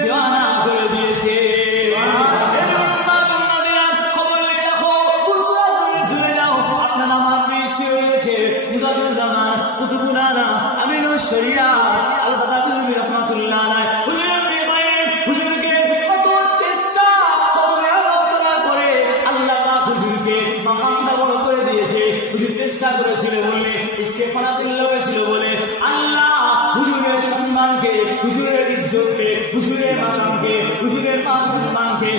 দেওয়ানা করে দিয়েছে। আপনারা আমার বেশি হয়েছে মুজাদুল জামান কুতুবুল আলম আমিনুল শরিয়াত আল-বাদা হুজুর রাহমাতুল্লাহ আলাইহি হুজুরকে কত চেষ্টা কত আলোচনা করে আল্লাহ পাক হুজুরকে মাকামটা বড় করে দিয়েছে। হুজুর চেষ্টা করেছিল বলে ইস্তেগফারুল্লাহ করেছিল বলে আল্লাহ হুজুরের সম্মানকে, হুজুরের ইজ্জতকে, হুজুরের মাকামকে, হুজুরের মান সম্মানকে